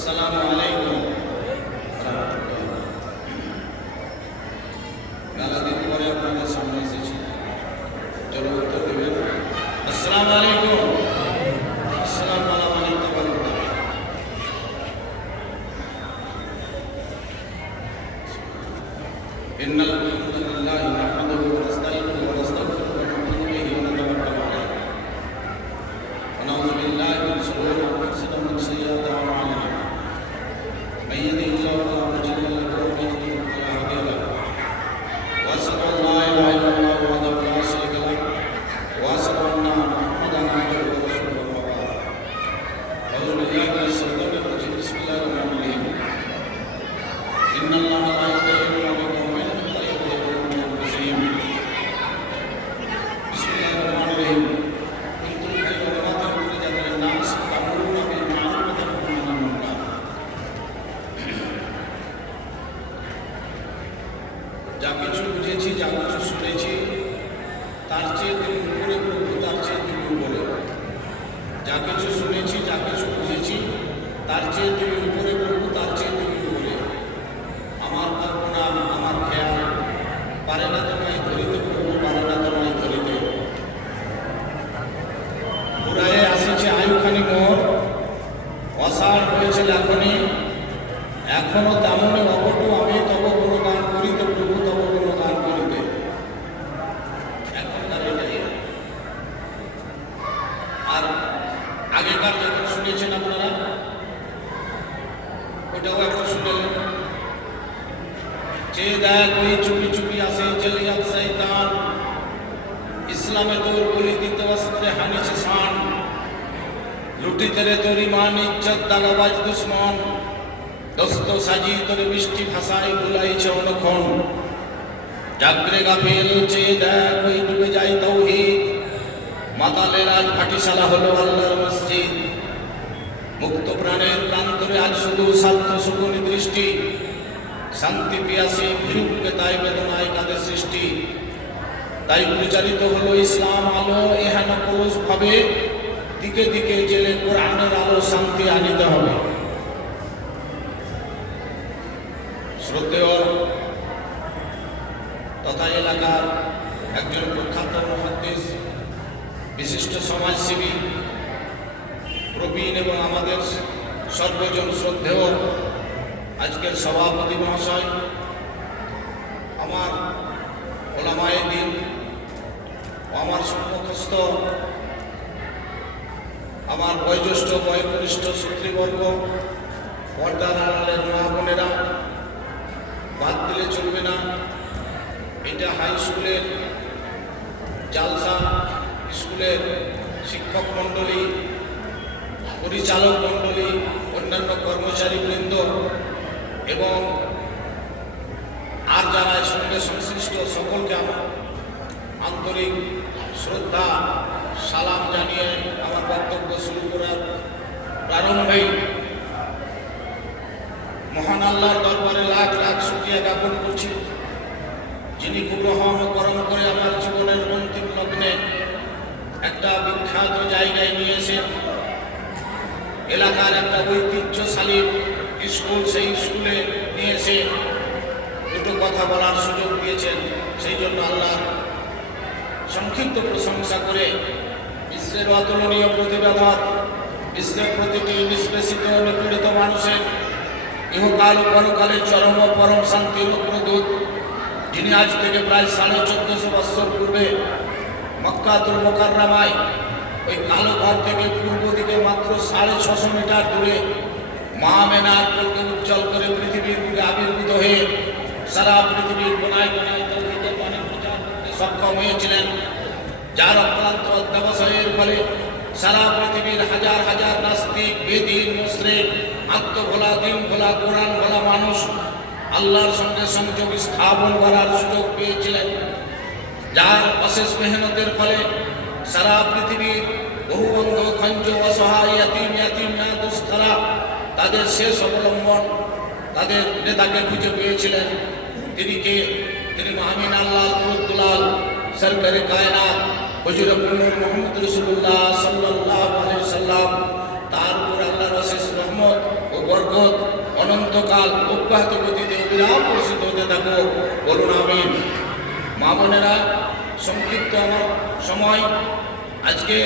আসসালামু আলাইকুম। মেলা দিন পরে আপনাদের সামনে এসেছি, চলো উত্তর দেবেন। আসসালামু আলাইকুম। আসসালাম আলাইকুম। ইন্নাল হামদুলিল্লাহি নাহমাদুহু ওয়া নাস্তাঈনুহু ওয়া নাস্তাগফিরুহু ওয়া নু'মিনু বিহি ওয়া নাতাওয়াক্কালু আলাইহি ওয়া নাউযু বিল্লাহি মিন শুরুরি আনফুসিনা ওয়া মিন sayyi'ati a'malina may yahdihillahu fala mudilla lahu wa man yudlil fala hadiya lahu wa asyhadu an la ilaha illallah wahdahu la sharika lahu wa asyhadu anna muhammadan abduhu wa rasuluhu amma ba'd. A'udzu billahi minash shaitanir rajim. Bismillahir rahmanir rahim. Innallaha la yughayyiru ma biqawmin hatta yughayyiru ma bi anfusihim. Bismillahir rahmanir rahim. Kuntum khayra ummatin ukhrijat lin-nas ta'muruna bil ma'ruf wa tanhauna 'anil munkar. যা কিছু বুঝেছি, যা কিছু শুনেছি, তার চেয়ে তুমি উপরে প্রভু, তার চেয়ে তুমি উপরে। যা কিছু শুনেছি, যা কিছু বুঝেছি, তার চেয়ে তুমি উপরে প্রভু, তার চেয়ে তুমি উপরে। আমার কল্পনা, আমার খেয়াল পারে না তোমায় ধরিতে প্রভু, পারে না তোমায় ধরিতে। পুরায়ে আসিছে আয়ুখানি মোর, অসাড় হয়েছে লেখনি, এখনো তেমনই অপটু আমি তব কোনো গান করিতে প্রভু, তব কোনো গান করিতে। এখনকার এটাই। আর আগেকার যখন শুনেছেন আপনারা, ওটাও একটু শুনলেন। যে দেখ ওই চুপি চুপি আসে জলিয়াত শয়তান, ইসলামে তোর বলি দিতে অস্ত্রে হানিছে শান, লুটি তেরে তোর ইমান ইজ্জত দাগাবাজ দুশ্মন, দস্ত সাজি তোর বৃষ্টি ভাষায় ভুলাইছে অনক্ষণ। জাগরে গাফিল চেয়ে দেখ ওই ডুবে যায় তাওহীদ, মাতালের আজ ফাটিশালা হলো আল্লাহর মসজিদ। মুক্ত প্রাণের প্রান্তরে আজ শুধু স্বার্থ সুগুনি দৃষ্টি, শান্তি পিয়াসী ভীরুকে তাই বেদনায় কাঁদে সৃষ্টি। তাই প্রচারিত হলো ইসলাম আলো, এহেন পুরুষ ভাবে দিকে দিকে জেলে কোরআনের আলো শান্তি আনিতে হবে। শ্রদ্ধেয় তথা এলাকার একজন প্রখ্যাত মুহাদ্দিস, বিশিষ্ট সমাজসেবী, প্রবীণ এবং আমাদের সর্বজন শ্রদ্ধেয় আজকের সভাপতি মহাশয়, আমার ওলামায়ে দ্বীন ও আমার সম্মুখস্থ আমার বয়োজ্যেষ্ঠ বয়োকনিষ্ঠ সূত্রীবর্গ, পর্দার আড়ালের মা বোনেরা, বাদ দিলে চলবে না। এটা হাই স্কুলের জালসা, স্কুলের শিক্ষক মণ্ডলী, পরিচালক মণ্ডলী, অন্যান্য কর্মচারীবৃন্দ এবং আর যারা সঙ্গে সংশ্লিষ্ট সকলকে আমার আন্তরিক শ্রদ্ধা সালাম জানিয়ে আমার বক্তব্য শুরু করার প্রারম্ভেই মহান আল্লাহর দরবারে লাখ লাখ শুকরিয়া জ্ঞাপন করছি, যিনি খুব রহম ও করম করে আমার জীবনের অন্তিম লগ্নে একটা বিখ্যাত জায়গায় নিয়ে এসে এলাকার একটা ঐতিহ্যশালী স্কুল, সেই স্কুলে নিয়ে এসে দুটো কথা বলার সুযোগ দিয়েছেন। সেই জন্য আল্লাহ সংক্ষিপ্ত প্রশংসা করে বিশ্বের অতুলনীয় প্রতিবেদক, বিশ্বের প্রতিটি নিষ্পেষিত নিপীড়িত মানুষের ইহকাল ও পরকালের চরম ও পরম শান্তির অগ্রদূত, যিনি আজ থেকে প্রায় 1450 বৎসর পূর্বে মক্কাতুল মুকাররমায় ওই কালো ঘর থেকে পূর্ব দিকে মাত্র 650 মিটার দূরে মা মেনার কোলকে উজ্জ্বল করে পৃথিবীর বুকে আবির্ভূত হয়ে সারা পৃথিবীর কোনায় কোনায় তৌহিদের বাণী প্রচার করতে সক্ষম হয়েছিলেন, যার অক্লান্ত অধ্যবসায়ের ফলে সারা পৃথিবীর হাজার হাজার নাস্তিক, বেদিন, মুশরিক, আত্মভোলা, দিন ভোলা, কোরআন ভোলা মানুষ আল্লাহর সঙ্গে সংযোগ স্থাপন করার সুযোগ পেয়েছিলেন, যার অশেষ মেহনতের ফলে সারা পৃথিবীর বহু অন্ধ, খঞ্জ, অসহায়, ইয়াতিম, দুস্থরা তাদের শেষ অবলম্বন, তাদের নেতাকে খুঁজে পেয়েছিলেন। তিনি কে? তিনি মামিন আল্লাহ মুরুদ্দুলাল সরকারে কায়নাত হুজুর নূর মুহাম্মদ রাসূলুল্লাহ সাল্লাল্লাহু আলাইহি ওয়াসাল্লাম। তার উপর আল্লাহর অশেষ রহমত ও বরকত অনন্তকাল অব্যাহত গতিতে অবিরাম প্রসিদ্ধ হতে থাকো, বলুন আমিন। মা বোনেরা, সংক্ষিপ্ত আমার সময়, আজকে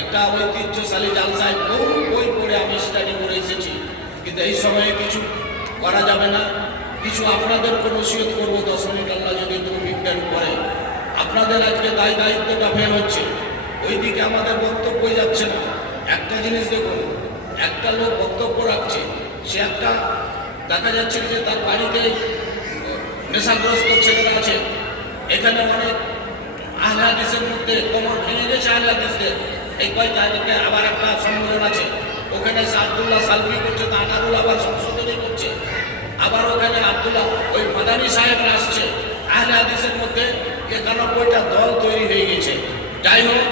একটা ঐতিহ্যশালী জালসায় বহু বই পড়ে আমি স্টাডি করে এসেছি, কিন্তু এই সময়ে কিছু করা যাবে না। কিছু আপনাদেরকে নসিহত করবো 10 মিনিট, আল্লাহ যদি তৌফিক দান করে। আপনাদের আজকে দায়িত্বটা ফেল হচ্ছে, ওইদিকে আমাদের বক্তব্যই যাচ্ছে না। একটা জিনিস দেখুন, একটা লোক বক্তব্য রাখছে, সে একটা দেখা যাচ্ছে যে তার বাড়িতে নেশাগ্রস্ত ছেলেরা আছে। এখানে অনেক আহলে হাদিসের মধ্যে কোমর ভেঙে গেছে আহলে হাদিসদের। এই কয় তারিখে আবার একটা সম্মেলন আছে, ওখানে আব্দুল্লাহ সালভি করছে, তানারুল আবার সংশোধনী করছে। আবার ওখানে আব্দুল্লাহ ওই মাদানী সাহেবরা আসছে। আহলে হাদিসের মধ্যে 91টা দল তৈরি হয়ে গেছে। যাই হোক,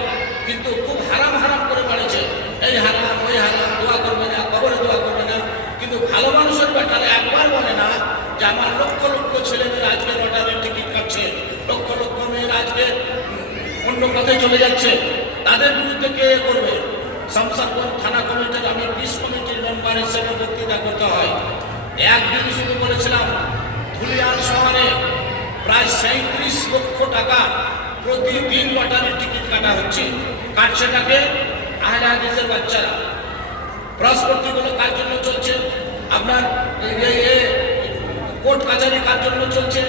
কিন্তু খুব হারাম করে বাড়িছে, এই হারাম ওই হারাম, দোয়া করবে না, কবরে দোয়া করবে না। কিন্তু ভালো মানুষের ব্যাপারে একবার বলে না যে আমার লক্ষ ছেলেমেয়েরা আজকে লটারির টিকিট কাটছে, লক্ষ মেয়েরা আজকে অন্য কথায় চলে যাচ্ছে, তাদের বিরুদ্ধে কে করবে? শামসারগঞ্জ থানা কমিটির আমি 20 কমিটির মেম্বার হিসেবে বক্তৃতা করতে হয়। একদিন শুধু বলেছিলাম, ধুলিয়ান শহরে প্রায় 37 লক্ষ টাকা প্রতিদিন লটারির টিকিট কাটা হচ্ছে। কাটছে টাকে আহলে হাদিসের বাচ্চারা। প্রস্পর্তিগুলো কার জন্য চলছে? আপনার কোর্ট কাছারি কার জন্য চলছে?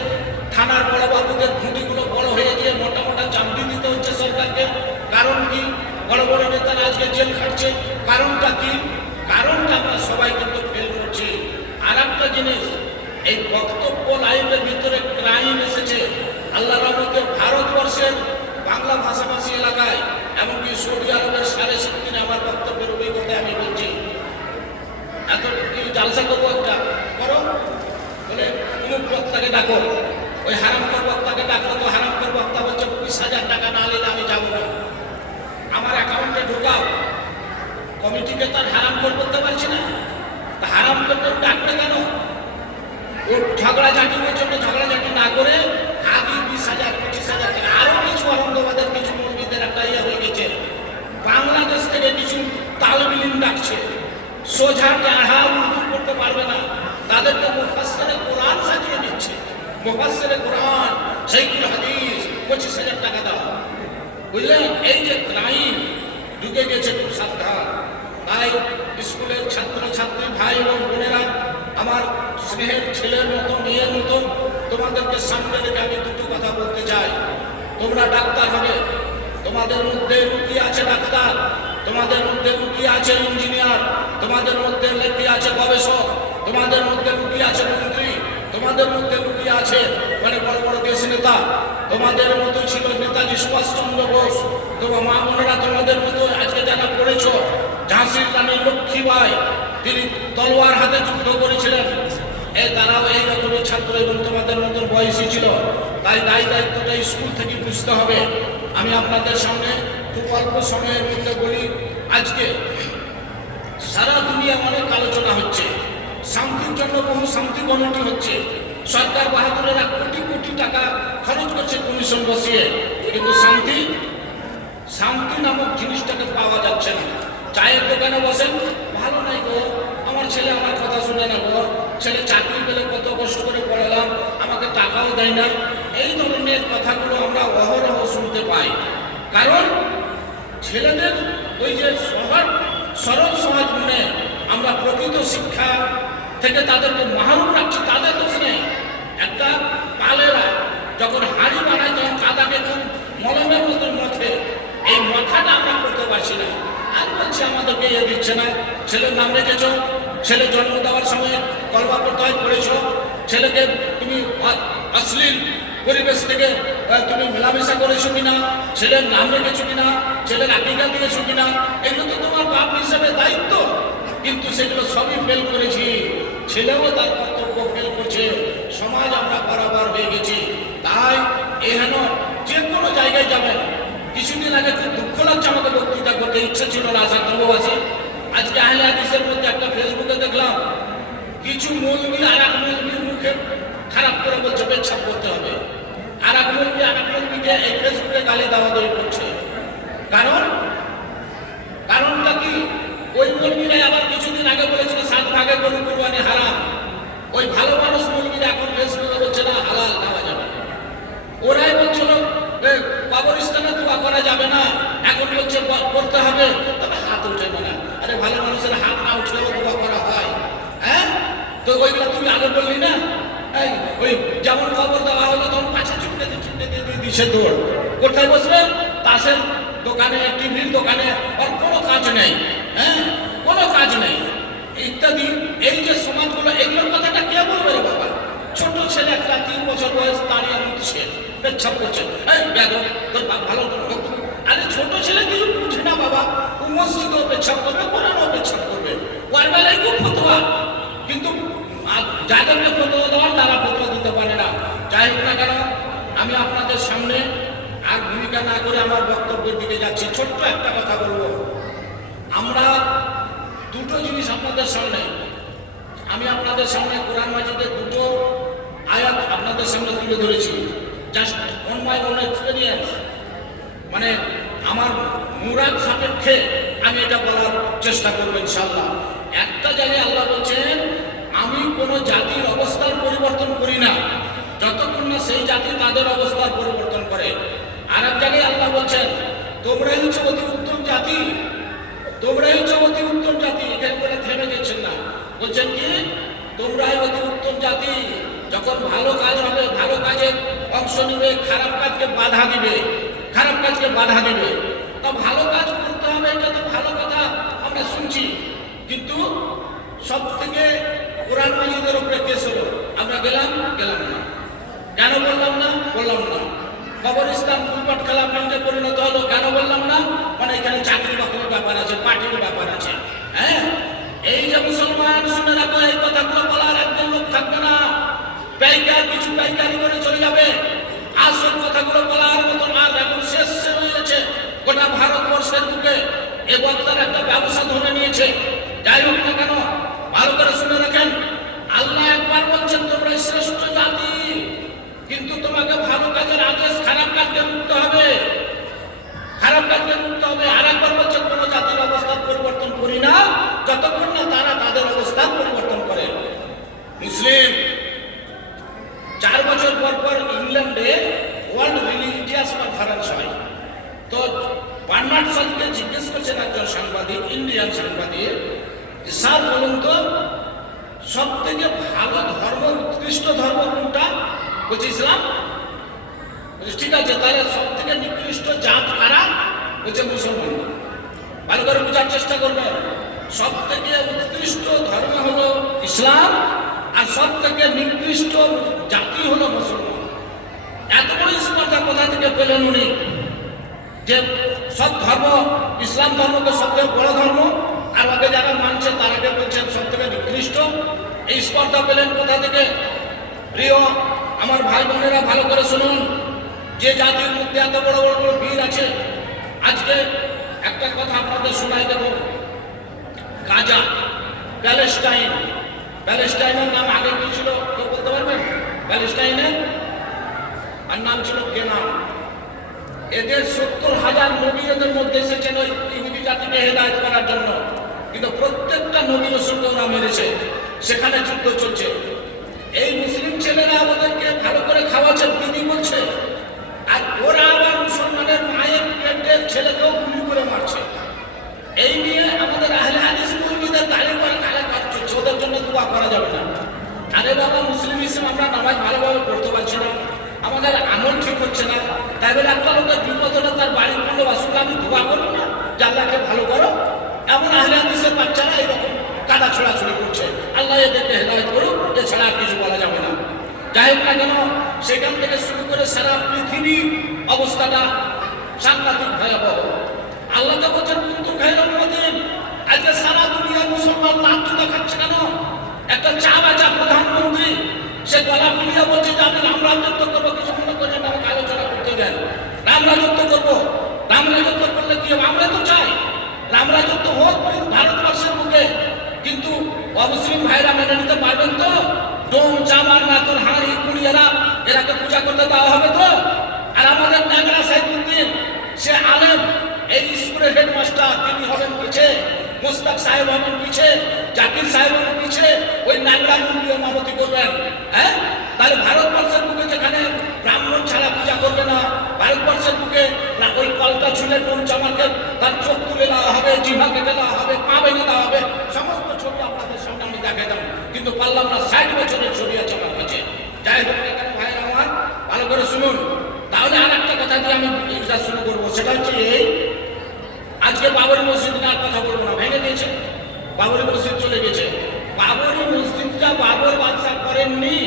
থানার বড় বাবুদের খুঁটিগুলো বড় হয়ে গিয়ে মোটা চামড়ি দিতে হচ্ছে সরকারকে। কারণ কি? বড় নেতারা আজকে জেল খাটছে। কারণটা কি? কারণটা আমরা সবাই কিন্তু ফেল করছি। আর একটা জিনিস, এই বক্তব্য লাইনের ভিতরে ক্রাইম এসেছে। আল্লাহ রহমতে ভারতবর্ষের বাংলা ভাষাভাষী এলাকায়, এমনকি সৌদি আরবের 3.5 আমার বক্তব্যের অভিজ্ঞতায় আমি বলছি। এত কি জালসা করবো একটা করো বলে অমুক বক্তাকে ডাকো, ওই হারামকর বক্তাকে ডাকলো, তো হারামকর বক্তা বলছে 20,000 টাকা না নিলে আমি যাবো না। আমার অ্যাকাউন্টে ঢোকাও। কমিটিকে তার হারামকর করতে পারছি না, তা হারামকর ডাকবে কেন? ও ঝগড়াঝাটির জন্য ঝগড়াঝাটি না করে আগে 20,000 25,000 টাকা। আরো কিছু আনন্দবাদের কিছু মন্দিরদের একটা ইয়ে হয়ে গেছে, বাংলাদেশ থেকে কিছু তালবিলিন ডাকছে, সোজা টাহা উর্দু করতে পারবে না, তাদেরকে মুফাসসিরে কোরআন সাজিয়ে দিচ্ছে। মুফাসসিরে কোরআন, শাইখুল হাদিস, 25,000 টাকা দাও। বুঝলেন? এই যে ক্রাইম ঢুকে গেছে, খুব সাবধান। তাই স্কুলের ছাত্রছাত্রী ভাই এবং বোনেরা, আমার স্নেহের ছেলের মতো মেয়ের মতো তোমাদেরকে সামনে রেখে আমি দুটো কথা বলতে চাই। তোমরা ডাক্তার হবে, তোমাদের মধ্যে লুকিয়ে আছে ডাক্তার, তোমাদের মধ্যে লুকিয়ে আছে ইঞ্জিনিয়ার, তোমাদের মধ্যে লুকিয়ে আছে গবেষক, তোমাদের মধ্যে লুকিয়ে আছে মন্ত্রী, তোমাদের মধ্যে লুকিয়ে আছে মানে বড় দেশ নেতা। তোমাদের মতো ছিল নেতাজি সুভাষচন্দ্র বোস। তোমার মা বোনেরা তোমাদের মতো আজকে যারা পড়েছ, ঝাঁসির রানী লক্ষ্মীবাই, তিনি তলোয়ার হাতে যুদ্ধ করেছিলেন। তারাও এই রকমের ছাত্র এবং তোমাদের মতন বয়সী ছিল। তাই দায়িত্বটা স্কুল থেকে বুঝতে হবে। আমি আপনাদের সামনে খুব অল্প সময়ের মধ্যে বলি, আজকে সারা দুনিয়া অনেক আলোচনা হচ্ছে, শান্তির জন্য বহু শান্তি কমিটি হচ্ছে। সরকার বাহাদুরেরা কোটি টাকা খরচ করছে কমিশন বসিয়ে, কিন্তু শান্তি নামক জিনিসটাকে পাওয়া যাচ্ছে না। চায়ের দোকানে বসেন, ভালো নাই গো, আমার ছেলে আমার কথা শুনে না গো, ছেলে চাকরি পেলে কত কষ্ট করে পড়ালাম, আমাকে টাকাও দেয় না। এই ধরনের কথাগুলো আমরা অহরহ শুনতে পাই। কারণ ছেলেদের ওই যে সরল সমাজ মনে আমরা প্রকৃত শিক্ষা থেকে তাদেরকে মাহরুম রাখছি, তাদের দোষ নেই। একটা পালেরা যখন হাড়ি বানায় তখন কাদাকে খুব মলমের মতো মথে, এই মাথাটা আমরা করতে পারছি না। আর বলছি আমাদেরকে ইয়ে দিচ্ছে না। ছেলের নাম রেখেছ, ছেলে জন্ম দেওয়ার সময় কলমা পড়তে পড়েছ, ছেলেকে তুমি অশ্লীল পরিবেশ থেকে তুমি মেলামেশা করেছো কিনা, ছেলের নাম রেখেছো কিনা, ছেলের আকিকা দিয়েছো কিনা, এগুলো তো তোমার বাপ হিসেবে দায়িত্ব। কিন্তু সেগুলো সবই ফেল করেছি, ছেলেও তার কর্তব্য ফেল করছে, সমাজ আমরা বরাবর হয়ে গেছি। তাই এহেন যে কোনো জায়গায় যাবেন। কিছুদিন আগে খুব দুঃখ লাগছে, আমাকে বক্তৃতা করতে ইচ্ছা ছিল না আসার ধর্মবাসী। আজকে আহলে হাদিসের মধ্যে একটা ফেসবুকে দেখলাম, কিছু মৌলবি আর এক মৌলবির মুখে খারাপ করে বলছে পেচ্ছাপ করতে হবে, আর এক মৌলবিকে এই ফেসবুকে গালি দেওয়া দই করছে। কারণটা কি? ওই মৌলবিরাই আবার কিছুদিন আগে বলেছিল 7 ভাগে গরু কুরবানি হারাম, ওই ভালো মানুষ মুরগিরা এখন ফেসবুকে বলছে না হালাল নেওয়া যাবে। ওরাই বলছিল কবরস্থানে দোয়া করা যাবে না, এখন বলছে করতে হবে, তবে হাত উঠে না। আরে ভালো মানুষের হাত না উঠলেও দোয়া করা হয়, হ্যাঁ? তো ওইগুলো তুমি আগে বললি না? এই ওই যেমন খবর দেওয়া হলো তখন পাশে ছুটে দিয়ে দিছে দৌড়। কোথায় বসবে? তাসের দোকানে, টিভির দোকানে, আর কোনো কাজ নেই, হ্যাঁ, কোনো কাজ নেই ইত্যাদি। এই যে সমাজগুলো, এইগুলোর কথাটা কে বলবে রে বাবা? ছোট ছেলে একটা 3 বছর বয়স দাঁড়িয়ে উঠছে, পেচ্ছাপ করছে, এই বেদব তোর ভালো তোর। আরে ছোট ছেলে কিছু বুঝে না বাবা, ও মসজিদেও পেচ্ছাপ করবে, কোরআনেও পেচ্ছাপ করবে, ওর বেলায় খুব ফতোয়া, কিন্তু যাদেরকে ফতোয়া দেওয়ার তারা ফতোয়া দিতে পারে না। যাই হোক না কেন, আমি আপনাদের সামনে আর ভূমিকা না করে আমার বক্তব্যের দিকে যাচ্ছি। ছোট্ট একটা কথা বলবো। আমরা দুটো জিনিস আপনাদের সামনে, আমি আপনাদের সামনে কোরআন মাজিদের দুটো আয়াত আপনাদের সামনে তুলে ধরেছি, just on my own experience, মানে আমার মুরাদ সাপেক্ষে আমি এটা বলার চেষ্টা করবো ইনশাআল্লাহ। একটা জায়গায় আল্লাহ বলছেন, আমি কোনো জাতির অবস্থার পরিবর্তন করি না যতক্ষণ না সেই জাতি তাদের অবস্থার পরিবর্তন করে। আর এক জায়গায় আল্লাহ বলছেন, তোমরাই হচ্ছে অতি উত্তম জাতি, তোমরাই হচ্ছে অতি উত্তম জাতি। এখানে করে থেমে গেছেন না, বলছেন কি তোমরাই অতি উত্তম জাতি। যখন ভালো কাজ হবে, ভালো কাজে অংশ নিবে, খারাপ কাজকে বাধা দিবে, খারাপ কাজকে বাধা দিবে। তা ভালো কাজ করতে হবে, এটা তো ভালো কথা আমরা শুনছি, কিন্তু সব থেকে কোরআন মাজিদের উপরে কেস হলো, আমরা গেলাম না। কেন বললাম না? কবরস্থান ফুটপাট খেলা প্যান্টে পরিণত হলো, কেন বললাম না? মানে এখানে চাকরি বাকরির ব্যাপার আছে, পার্টির ব্যাপার আছে, হ্যাঁ। এই যে মুসলমান শুনে রাখো, এই কথাগুলো বলার একজন লোক থাকবে না, কিছু পাইকারি করে চলে যাবে। আসল কথাগুলো বলার মতন আর এখন শেষ হয়ে গেছে গোটা ভারতবর্ষের বুকে। এ বক্তার একটা ব্যবসা ধরে নিয়েছে। যাই হোক না কেন, ভালো করে শুনে রাখেন, আল্লাহ একবার বলছেন তোমরা শ্রেষ্ঠ জাতি, কিন্তু তোমাকে ভালো কাজের আদেশ, খারাপ কাজকে রুখতে হবে, খারাপ কাজকে রুখতে হবে। আর একবার বলছেন কোন জাতির অবস্থার পরিবর্তন করি না যতক্ষণ না তারা তাদের অবস্থার পরিবর্তন করে। মুসলিম 4 বছর পর ইংল্যান্ডে ওয়ার্ল্ড রিলিজিয়াস কনফারেন্স হয়। তো বার্নার্ড শকে জিজ্ঞেস করছেন একজন সাংবাদিক, ইন্ডিয়ান সাংবাদিক, স্যার বলুন তো সব থেকে ভালো ধর্ম, উৎকৃষ্ট ধর্ম কোনটা? বলছে ইসলাম। ঠিক আছে, তাহলে সব থেকে নিকৃষ্ট জাত কারা? বলছে মুসলমান। ভালো করে বোঝার চেষ্টা করবেন, সব থেকে উৎকৃষ্ট ধর্ম হলো ইসলাম, আর সব থেকে নিকৃষ্ট জাতি হলো মুসলমান। এত বড় স্পর্ধা কোথা থেকে পেলেন উনি? যে সব ধর্ম, ইসলাম ধর্মকে সব থেকে বড় ধর্ম, আর আগে যারা মানছে তারাকে বলছেন সব থেকে নিকৃষ্ট। এই স্পর্ধা পেলেন কোথা থেকে? প্রিয় আমার ভাই বোনেরা, ভালো করে শুনুন, যে জাতির মধ্যে এত বড় বড় বড় বীর আছে, আজকে একটা কথা আপনাদের শোনাই দেব। গাজা, প্যালেস্টাইনের নাম আগে কি ছিল কেউ বলতে পারবেন? প্যালেস্টাইনের আর নাম ছিল কেনান। এদের 70,000 নবী এদের মধ্যে এসেছেন ওই ইহুদি জাতিকে হেদায়েত করার জন্য, কিন্তু প্রত্যেকটা নবী রাসূলকে ওরা মেরেছে, সেখানে যুদ্ধ চলছে। এই মুসলিম ছেলেরা ওদেরকে ভালো করে খাওয়াচ্ছে, দিদি বলছে, আর ওরা আবার মুসলমানের মায়ের পেটের ছেলেকেও গুলি করে মারছে। এই নিয়ে আমাদের আহলে হাদিস মুসলিমদের দাঁড়িয়ে করে কালে কাজ চলছে, ওদের জন্য দোয়া করা যাবে না। আরে বাবা, মুসলিম হিসেবে আমরা নামাজ ভালোভাবে পড়তে পারছি না, আমাদের আমল ঠিক হচ্ছে না, তাই বলে একটা লোকের বিপদ হলে তার বাড়ির পূর্ণ বাসুকে আমি দোয়া করবো না যে আল্লাহকে ভালো করো? এমন আহলে হাদিসের বাচ্চারা এরকম কাদা ছোড়াছুড়ি করছে। আল্লাহ এদেরকে হেদায়েত করুক, এছাড়া আর কিছু বলা যাবে না। যাই হোক না কেন, সেখান থেকে শুরু করে সারা পৃথিবীর অবস্থাটা সাংঘাতিক ভয়াবহ। আল্লাহ তো বলছেন কুনতুম খায়রা উম্মাতিন। আজকে সারা দুনিয়ার মুসলমান লাঞ্ছিত দেখাচ্ছে কেন? একটা চা বেচা প্রধানমন্ত্রী, সে গলা ফুলিয়ে বলছে যে আমি রাম রাজত্ব করবো। কিছু মনে করছেন আমাকে আলোচনা করতে দেন, রাম রাজত্ব করবো। রাম রাজত্ব করলে কি হবে? আমরা তো চাই রাম রাজত্ব হোক ভারতবর্ষের বুকে, কিন্তু অমুসলিম ভাইরা মেনে নিতে পারবেন তো? ডোম জামার নাতুর হাঁড়ি কুড়িয়েরা এরাকে পূজা করতে দেওয়া হবে তো? আর আমাদের ন্যাংরা সাইফুদ্দিন, সে আলেম, এই স্কুলের হেডমাস্টার, তিনি হবেন পিছে মোস্তাক সাহেব আমার পিছে, জাকির সাহেব আমার পিছে ওই নাগরা মন্দির মামতি করবেন? হ্যাঁ, তাহলে ভারতবর্ষের বুকে যেখানে ব্রাহ্মণ ছাড়া পূজা করবে না, ভারতবর্ষের বুকে না ওই কলটা ছুলে কোন জামাকে তার চোখ তুলে দেওয়া হবে, জিভা কেটে দেওয়া হবে, পা ভেঙে দেওয়া হবে, সমস্ত ছবি আপনাদের সামনে আমি দেখাতাম, কিন্তু পারলাম না। 60 বছরের ছবি আছে আমার কাছে। যাই হোক না কেন ভাই আমার, ভালো করে শুনুন। তাহলে আর একটা কথা দিয়ে আমি এটা শুরু করবো, সেটা হচ্ছে এই, আজকে বাবরি মসজিদ আর কথা বলবো না, ভেঙে দিয়েছে, বাবরি মসজিদ চলে গেছে। বাবরি মসজিদটা বাবর বাদশাহ করেননি,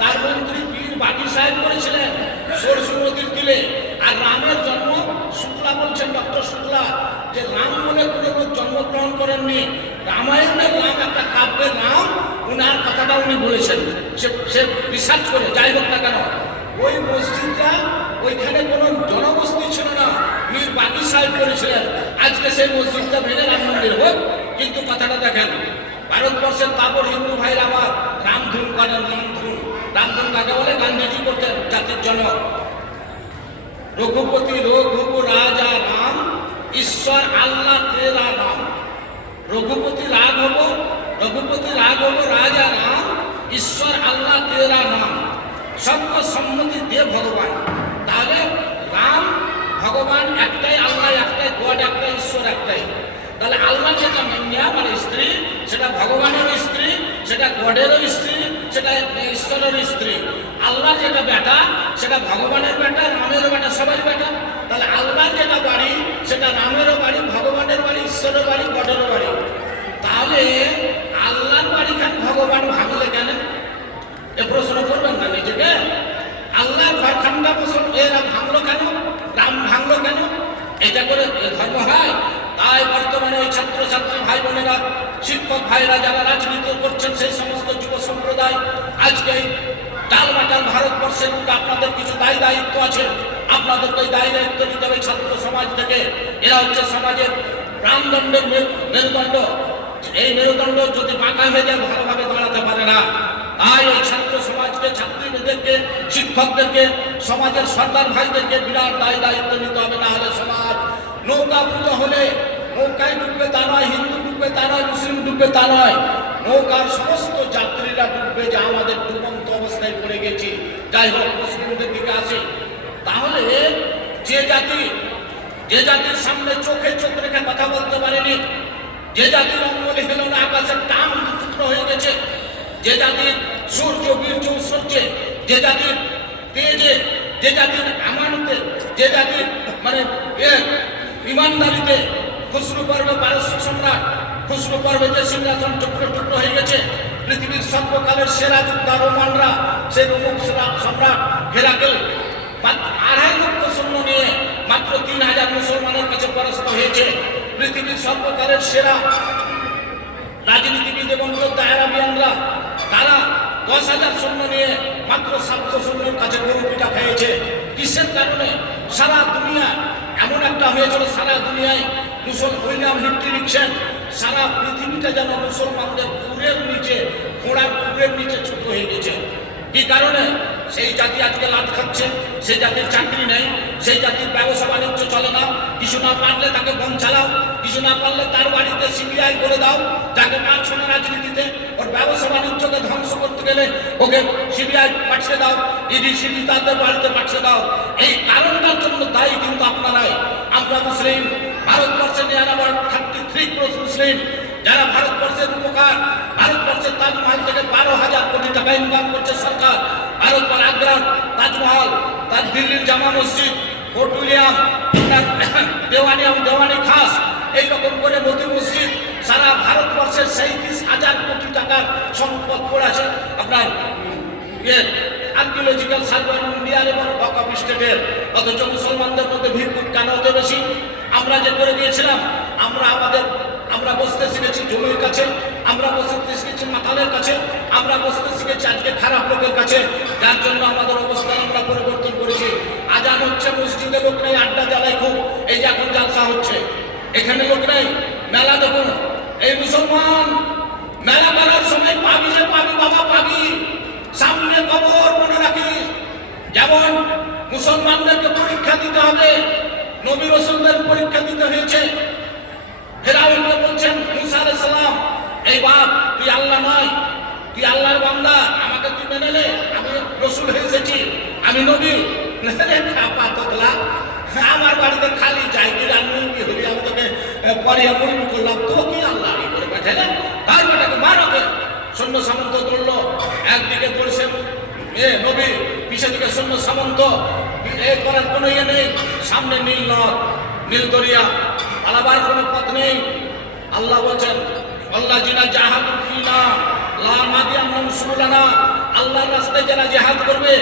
তার মন্ত্রী পীর বাকি সাহেব করেছিলেন সরস্বতী নদীর তীরে। আর রামের জন্ম, শুক্লা বলছেন ডক্টর শুক্লা, যে রাম বলে কোনো লোক জন্মগ্রহণ করেননি, রামায়ণের রাম একটা কাব্যের রাম, উনার কথাটা উনি বলেছেন, সে রিসার্চ করে। যাই হোক না কেন, ওই মসজিদটা ওইখানে কোনো জনবস্তি ছিল না, মীর বাকি সাহেব করেছিলেন। আজকে সেই মসজিদটা ভেঙে রাম মন্দির হোক, কিন্তু কথাটা দেখেন, ভারতবর্ষের তাবর হিন্দু ভাইরা আমার রামধুন করেন, রামধুন। রামধুন কাকে বলে? গান্ধীজি করতেন, জাতির জনক। রঘুপতি রঘুব রাজা রাম, ঈশ্বর আল্লাহ তেরা রাম। রঘুপতি রাঘব, রঘুপতি রাঘব রাজা রাম, ঈশ্বর আল্লাহ তেরা নাম। সর্ব সম্মতি দে ভগবান। তাহলে রাম ভগবান একটাই, আল্লাহ একটাই, গড একটাই, ঈশ্বর একটাই। তাহলে আল্লাহ যেটা মাইয়া মানে স্ত্রী, সেটা ভগবানের স্ত্রী, সেটা গডেরও স্ত্রী, সেটা ঈশ্বরের স্ত্রী। আল্লাহ যেটা বেটা, সেটা ভগবানের বেটা, রামেরও বেটা, সবাই বেটা। তাহলে আল্লাহ যেটা বাড়ি, সেটা রামেরও বাড়ি, ভগবানের বাড়ি, ঈশ্বরের বাড়ি, গডেরও বাড়ি। তাহলে আল্লাহর বাড়ি কেন ভগবান ভাঙলে কেন? এ প্রশ্ন করবেন না নিজেকে। আল্লাহর ঘরখান্ডা এরা ভাঙলো কেন? রাম ভাঙলো কেন? এটা করে ধর্ম হয়? তাই বর্তমানে ওই ছাত্রছাত্রী ভাই বোনেরা, শিক্ষক ভাইরা যারা রাজনীতি করছেন, সেই সমস্ত যুব সম্প্রদায়, আজকে টালমাটাল ভারতবর্ষের মধ্যে আপনাদের কিছু দায় দায়িত্ব আছে, আপনাদেরকে ওই দায় দায়িত্ব নিতে হবে ছাত্র সমাজ থেকে। এরা হচ্ছে সমাজের প্রাণদণ্ডের মেরুদণ্ড। এই মেরুদণ্ড যদি বাঁকা হয়ে যায়, ভালোভাবে দাঁড়াতে পারে না। তাই ওই ছাত্র সমাজকে, ছাত্রীদেরকে, শিক্ষকদেরকে, সমাজের সর্দার ভাইদেরকে বিরাট দায় দায়িত্ব নিতে হবে। না হলে সমাজ নৌকাভূত হলে নৌকায় ডুববে তা নয়, হিন্দু ডুববে তা নয়, মুসলিম ডুববে তা নয়, নৌকার সমস্ত যাত্রীরা ডুববে, যে আমাদের ডুবন্ত অবস্থায় পড়ে গেছি। যাই হোক, মুসলিমদের দিকে আসে। তাহলে যে জাতির সামনে চোখে চোখ রেখে কথা বলতে পারেনি, যে জাতির অঙ্গলে হলো না, আকাশের টান টুকরো হয়ে গেছে, যে জাতির সূর্য বীর্য ঐশ্বর্যে, যে জাতির তেজে, যে জাতির আমানতে, যে জাতির মানে ইমানদারিতে, খুসরু পর্বে পারস্য সম্রাট, খুসরু পর্বে যে সিংহাসন টুকরো টুকরো হয়ে গেছে, পৃথিবীর সর্বকালের সেরা যোদ্ধা রোমানরা, সেই রোমক সম্রাট হেরাকেল 2.5 লক্ষ সৈন্য নিয়ে মাত্র 3000 মুসলমানের কাছে পরাস্ত হয়েছে। পৃথিবীর সর্বকালের সেরা রাজনীতিবিদ এবং যোদ্ধা আরাবিয়ানরা, তারা 10,000 সৈন্য নিয়ে মাত্র 700 সৈন্যের কাছে গরু পিঠা খেয়েছে। কিসের কারণে? সারা দুনিয়া এমন একটা হয়েছিল, সারা দুনিয়ায় উইলিয়াম হিন্ট্রি লিখছেন, সারা পৃথিবীটা যেন মুসলমানদের পুরের নিচে, ঘোড়ার পুরের নিচে ছোট হয়ে গেছে। কি কারণে? সেই জাতি আজকে লাভ খাচ্ছে, সেই জাতির চাকরি নেই, সেই জাতির ব্যবসা বাণিজ্য চলে না। কিছু না পারলে তাকে বন চালাও, কিছু না পারলে তার বাড়িতে সিবিআই করে দাও, যাকে পারছো না রাজনীতিতে, ওর ব্যবসা বাণিজ্যকে ধ্বংস করতে গেলে ওকে সিবিআই পাঠিয়ে দাও, ইডি সিডি তাদের বাড়িতে পাঠিয়ে দাও। এই কারণটার জন্য দায়ী কিন্তু আপনারাই। আমরা মুসলিম, ভারতবর্ষে 33% মুসলিম, যারা ভারতবর্ষের উপকার, ভারতবর্ষের তাজমহল থেকে 12,000 কোটি টাকা ইনকাম করছে সরকার। ভারতবর্ষ আগ্রার তাজমহল, তার দিল্লির জামা মসজিদ, ফোর্ট উইলিয়াম, দেওয়ানি খাস, এইরকম করে মোদি মসজিদ, সারা ভারতবর্ষের 37,000 কোটি টাকার সম্পদ পড়েছে আপনার আর্কিওলজিক্যাল সার্ভে অফ ইন্ডিয়ার এবং ওয়াক অফ স্টেটের। অথচ মুসলমানদের মধ্যে ভিড় কেন হতে বেশি? আমরা যে করে দিয়েছিলাম, আমরা বসতে শিখেছি জমির কাছে, আমরা বসতে শিখেছি মাতালের কাছে, আমরা বসতে শিখেছি আজকে খারাপ লোকের কাছে, যার জন্য আমাদের অবস্থান আমরা পরিবর্তন করেছি। আজান হচ্ছে, মসজিদে লোক নেই, আড্ডা জ্বালায় খুব, এই যে এখন জালসা হচ্ছে, এখানে লোক নেই। মেলা দেখুন, এই মুসলমান মেলা করার সময় পাবি রে পাবি বাবা, পাবি, সামনে কবর, মনে রাখিস। যেমন মুসলমানদেরকে পরীক্ষা দিতে হবে, নবী রাসূলদের পরীক্ষা দিতে হয়েছে। ফেরাউনকে বলছেন মুসা আলাইহিস সালাম, এই বাপ তুই আল্লাহ নয়, তুই আল্লাহর বান্দা, আমাকে তুই মেনে নে, আমি রাসূল হয়ে এসেছি, আমি নবী। খাপা তোতলা, আমার বাড়িতে খালি জায়গা রান্নি হলি, আমি তোকে পরে মুরগি করলাম, তো কি আল্লাহ করে পাঠালেন, তার বেটাকে মারবে। সৈন্য সামন্ত তুললো, একদিকে পড়ছে নবী, পিছের দিকে সৈন্য সামন্ত, এ করার কোনো ইয়ে নেই, সামনে নীল নদ, নীল দরিয়া, পালাবার কোনো পথ নেই। আল্লাহ বলছেন আল্লাহ জিনা জাহাদু ফিনা লা নাদিয়ান্নাম সুবুলানা, আল্লাহর রাস্তায় যারা জিহাদ করবে,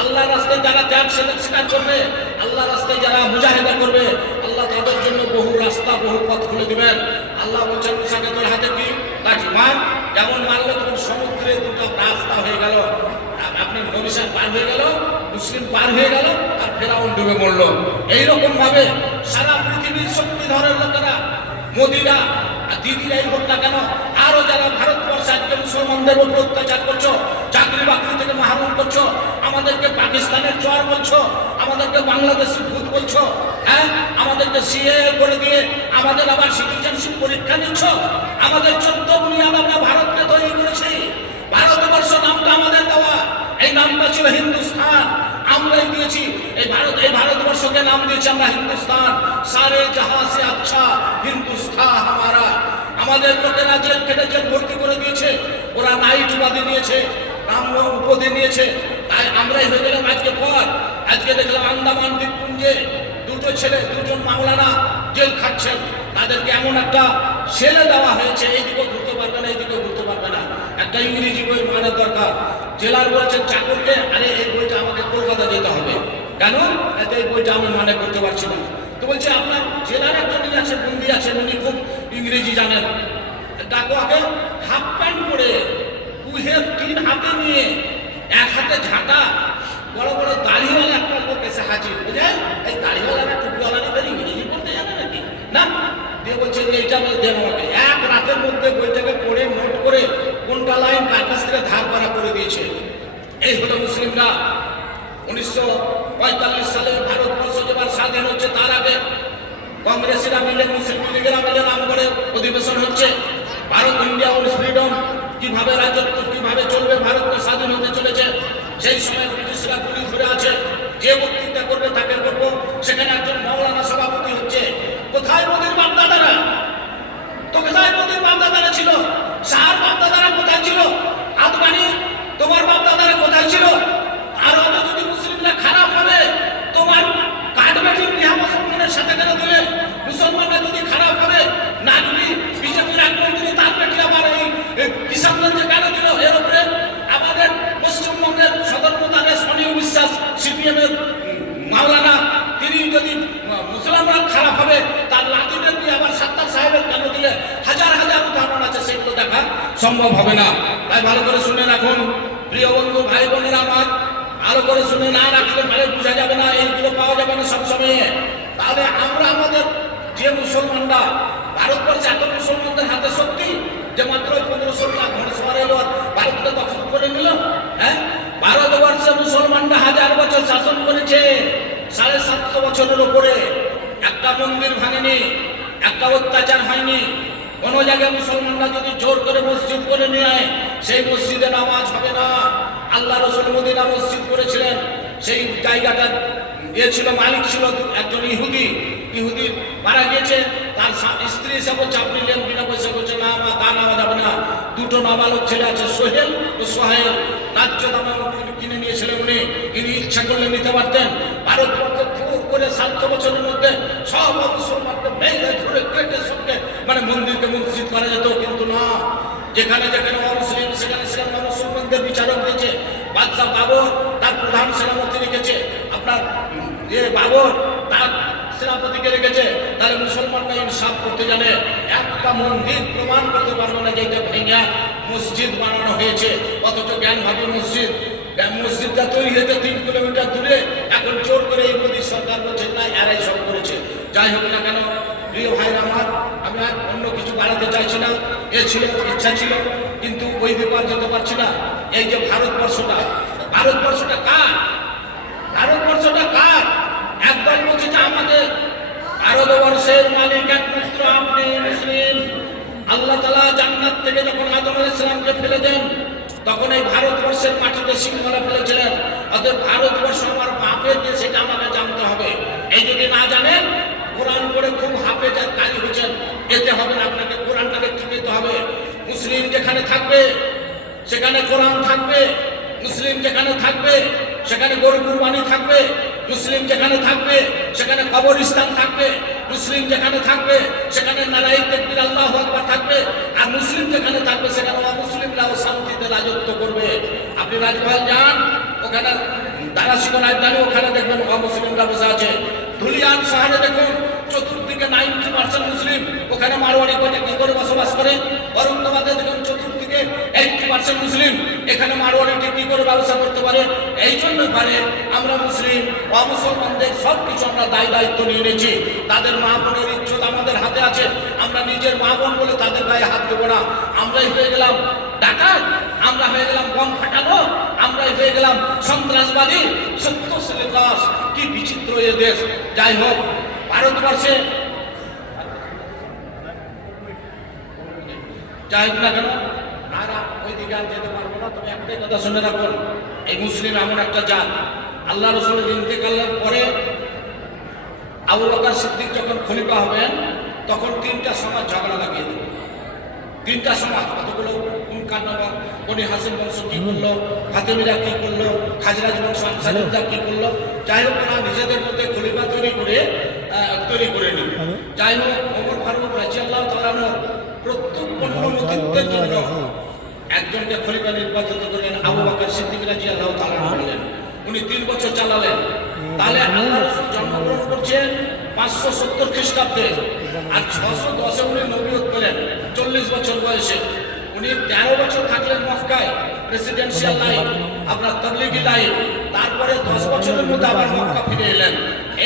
আল্লাহর রাস্তায় যারা ত্যাগ স্বীকার করবে, আল্লাহর রাস্তায় যারা মুজাহিদা করবে, আল্লাহ তাদের জন্য বহু রাস্তা বহু পথ খুলে দিবেন। আল্লাহ বলছেন মুসাকে তোর হাতে কি লাঠি মার, যেমন মারলে তখন সমুদ্রে দুটো রাস্তা হয়ে গেল, আপনি নবী সাহেব পার হয়ে গেল, মুসলিম পার হয়ে গেল, আর ফেরাউন ডুবে মরল। এইরকম ভাবে সারা পৃথিবীর শক্তিধরের লোকেরা, মোদিরা, দিদিরাই হোক না কেন, আরো যারা ভারতবর্ষে আজকে মুসলমানদের উপর অত্যাচার করছো, চাকরি বাকরি থেকে মাহরুম করছো, আমাদেরকে পাকিস্তানের চর বলছো, আমাদেরকে বাংলাদেশি ভূত বলছো, হ্যাঁ, আমাদেরকে সিএ করে দিয়ে আমাদের আবার সিটিজেনশিপ পরীক্ষা নিচ্ছ। আমাদের 14 বুনিয়াদ আমরা ভারতকে তৈরি করেছি, ভারতবর্ষ নামটা আমাদের দেওয়া, এই নামটা ছিল হিন্দুস্তান, আমরাই দিয়েছি। এই ভারতবর্ষকে নাম দিয়েছি আমরা হিন্দুস্তান, সারে জাহাঁ সে আচ্ছা হিন্দুস্তান হামারা। আমাদের লোকেরা জেল কেটে জেল ভর্তি করে দিয়েছে, ওরা নাইট উপাধি নিয়েছে, নাম উপাধি নিয়েছে, তাই আমরাই হয়ে গেলাম আজকে পর। আজকে দেখলাম আন্দামান দ্বীপপুঞ্জে দুটো ছেলে, দুজন মাওলানা জেল খাচ্ছেন, তাদেরকে এমন একটা ছেলে দেওয়া হয়েছে, এইদিকে ঘুরতে পারবে না, এইদিকে ঘুরতে পারবে না, একটা ইংরেজি বই মানের দরকার। জেলার বলছেন চাকরকে, আরে এই বইটা আমাকে কলকাতা যেতে হবে, কেন, এতে এই বইটা আমি মানে করতে পারছি না। তো বলছে আপনার জেলার একজন আছে, বন্দি আছেন, উনি খুব ইংরেজি জানেন, ডাকো আগে। হাফ প্যান্ট পরে, কুহের টিন হাতে নিয়ে, এক হাতে ঝাঁটা, বড় বড় দাড়িওয়ালা একটা লোক এসে হাজির, বুঝলেন, এই দাড়িওয়ালারা টুপিওয়ালা তাদের ইংরেজি বলতে জানে নাকি না, দিয়ে বলছে যে এইটা দেন আমাকে। এক রাতের মধ্যে বইটাকে পড়ে নোট করে কোনটা লাইন কার কাছ থেকে ধার করা করে দিয়েছে। এই হলো মুসলিমরা। 1945 সালে ভারতবর্ষ যেবার স্বাধীন হচ্ছে, তার আগে কংগ্রেসেরা মিলে, মুসলিম লীগেরা মিলে নাম করে অধিবেশন হচ্ছে, ভারত ইন্ডিয়া উইল ফ্রিডম, কিভাবে রাজত্ব কিভাবে চলবে, ভারতকে স্বাধীন হতে চলেছে। সেই সময় ব্রিটিশরা গুলি ধরে আছে, যে বক্তৃতা করবে তাকে করবো, সেখানে একজন মাওলানা সভাপতি হচ্ছে। কোথায় মোদির বাপদাদারা? তো কোথায় মোদির বাপদাদারা ছিল? শাহর বাপদাদারা কোথায় ছিল? আদবানি তোমার বাপদাদারা কোথায় ছিল? আর যদি মুসলিমরা খারাপ হবে, তোমার কাঠবেটি বিহা মুসলমানের সাথে কেন দিলে? মুসলমানরা যদি খারাপ হবে, নাগরি বিজেপির এক মন্ত্রী তার বেটি আবার এই কিষানগঞ্জে কেন দিল? এর উপরে আমাদের পশ্চিমবঙ্গের সদর প্রধানের সনিউ বিশ্বাস, সিপিএম এর মাওলানা, তিনি যদি মুসলমানরা খারাপ হবে, তার লাতিনের দিয়ে আবার সাত্তার সাহেবের কেন দিলে? হাজার হাজার উদাহরণ আছে, সেগুলো দেখা সম্ভব হবে না। তাই ভালো করে শুনে রাখুন প্রিয় বন্ধু, ভাই বোনেরা আমার, ভালো করে শুনে না রাখলে ভালো বোঝা যাবে না, এইগুলো পাওয়া যাবে না সবসময়। তাহলে আমরা আমাদের যে মুসলমানরা, ভারতবর্ষে এত মুসলমানদের হাতে শক্তি যে মাত্র 1500 ঘোড়সওয়ার এলো ভারতকে দখল করে নিল। হ্যাঁ, ভারতবর্ষে মুসলমানরা 1000 বছর শাসন করেছে, 750 বছরের উপরে, একটা মন্দির ভাঙেনি, একটা অত্যাচার হয়নি। কোন জায়গায় মুসলমানরা যদি জোর করে মসজিদ করে নিয়ে আয়, সেই মসজিদে নামাজ হবে না। আল্লাহ রাসূল মদিনা মসজিদ করেছিলেন, সেই জায়গাটা ছিল, মালিক ছিল একজন ইহুদি মারা গিয়েছে, তার স্ত্রী হিসাবে চাপ নিলেন, বিনা পয়সা করছে না, আমার তা নেওয়া যাবে না। দুটো নাবালক ছেলে আছে, সোহেল ও সোহেল, ন্যায্য দামে কিনে নিয়েছিলেন উনি, ইচ্ছা করলে নিতে পারতেন। ভারতবর্ষে জোর করে 700 বছরের মধ্যে সব মুসলমানকে মেরে ধরে কেটে সবকে মানে মন্দিরকে মসজিদ করা যেত, কিন্তু না, যেখানে যেখানে অমুসলিম সেখানে সেখানে মুসলমানদের বিচারক দিয়েছে। বাদশাহ বাবর তার প্রধান সেনাপতি রেখেছে, আপনার বাবর তার সেনাপতিকে রেখেছে, তাহলে মুসলমানরা ইনসাফ করতে জানে। একটা মন্দির প্রমাণ করতে পারবে না যে এটা ভেঙে মসজিদ বানানো হয়েছে, অথচ জ্ঞানভাবে মসজিদটা তৈরি হয়েছে 3 কিলোমিটার দূরে, এখন জোর করে এই মোদী সরকার বলছে না এরাই সব করেছে। যাই হোক না কেন প্রিয় ভাই আমার, আমি আর অন্য কিছু বাড়াতে চাইছি না, এ ছিল ইচ্ছা ছিল, কিন্তু ওই ব্যাপার যেতে পারছি না। এই যে ভারতবর্ষটা কার? ভারতবর্ষটা কার? একদল বলছে যে আমাদের, ভারতবর্ষের মালিক একমাত্র আপনি মুসলিম। আল্লাহ তাআলা জান্নাত থেকে যখন আদম আলাইহিস সালামকে ফেলে দেন, তখন এই ভারতবর্ষের মাটিতে সিংহরা ফেলেছিলেন। অতএব ভারতবর্ষ আমার বাপের দেশ, সেটা আমাকে জানতে হবে। এই যদি না জানেন, কোরআন পড়ে খুব হাফেজ আর কারি হয়েছেন, এতে হবে না। আপনাকে কোরআনটাকে ঠিক নিতে হবে। মুসলিম যেখানে থাকবে সেখানে কোরআন থাকবে, মুসলিম যেখানে থাকবে সেখানে গরু কুরবানি থাকবে, মুসলিম যেখানে থাকবে সেখানে কবরস্থান থাকবে, মুসলিম যেখানে থাকবে সেখানে নারাই তাকবীর আল্লাহু আকবার থাকবে, আর মুসলিম যেখানে থাকবে সেখানে অমুসলিমরাও শান্তিতে রাজত্ব করবে। আপনি রাজমহল যান, ওখানে দারাশিকোনা জানি, ওখানে দেখবেন অমুসলিমরা বসে আছে। ধুলিয়ান শহরে দেখুন চতুর্দিকে 90% মুসলিম, ওখানে মারোয়ারি কি করে বসবাস করে। ঔরঙ্গাবাদে দেখুন চতুর্দিকে 80% মুসলিম, এখানে মারোয়ারিটি কি করে ব্যবসা করতে পারে। এই জন্য পারে আমরা মুসলিম অমুসলমানদের সব কিছু আমরা দায়িত্ব নিয়ে নিয়েছি। তাদের মা বোনের ইজ্জত আমাদের হাতে আছে। আমরা নিজের মা বোন বলে তাদের গায়ে হাত দেবো না। আমরাই হয়ে গেলাম ডাকাত, আমরা হয়ে গেলাম বম ফাটানো, আমরাই হয়ে গেলাম সন্ত্রাসবাদী। সত্য শ্রেণীবাস, কি বিচিত্র এ দেশ। যাই হোক, ভারতবর্ষে যাই হোক না কেন, আর ওই দিকে আর যেতে পারবো না। তবে একটাই কথা শুনে রাখুন, এই মুসলিম এমন একটা জাত, আল্লাহ রাসূলের ইন্তেকালের পরে আবু বকর সিদ্দিক যখন খলিফা হবেন, তখন 3টা সমাজ ঝগড়া লাগিয়ে দেবে। 3টা সমাজ, কতগুলো বনি হাসিম বংশ কি করলো, ফাতেমিরা কি করলো, খাজরাজ বংশ আনসারীরা কি করলো। যাই হোক, ওরা নিজেদের মধ্যে খলিফা তৈরি করে নিল। যাই হোক, ওমর ফারুক রাদিয়াল্লাহু তাআলা আনহু প্রত্যেক পণ্যমতিত্বের জন্য একজনকে খলিফা নির্বাচিত করলেন, আবু বকর সিদ্দিক রাদিয়াল্লাহু তাআলা হলেন। উনি 3 বছর চালালেন। তাহলে আল্লাহ রাসূল জন্মগ্রহণ করছেন 570 খ্রিস্টাব্দে, আর 610-এ উনি নবুয়ত পেলেন 40 বছর বয়সে। উনি 13 বছর থাকলেন মক্কায়, প্রেসিডেন্সিয়াল লাইফ, আপনার তাবলীগী লাইফ। তারপরে 10 বছরের মধ্যে আবার মক্কা ফিরে এলেন।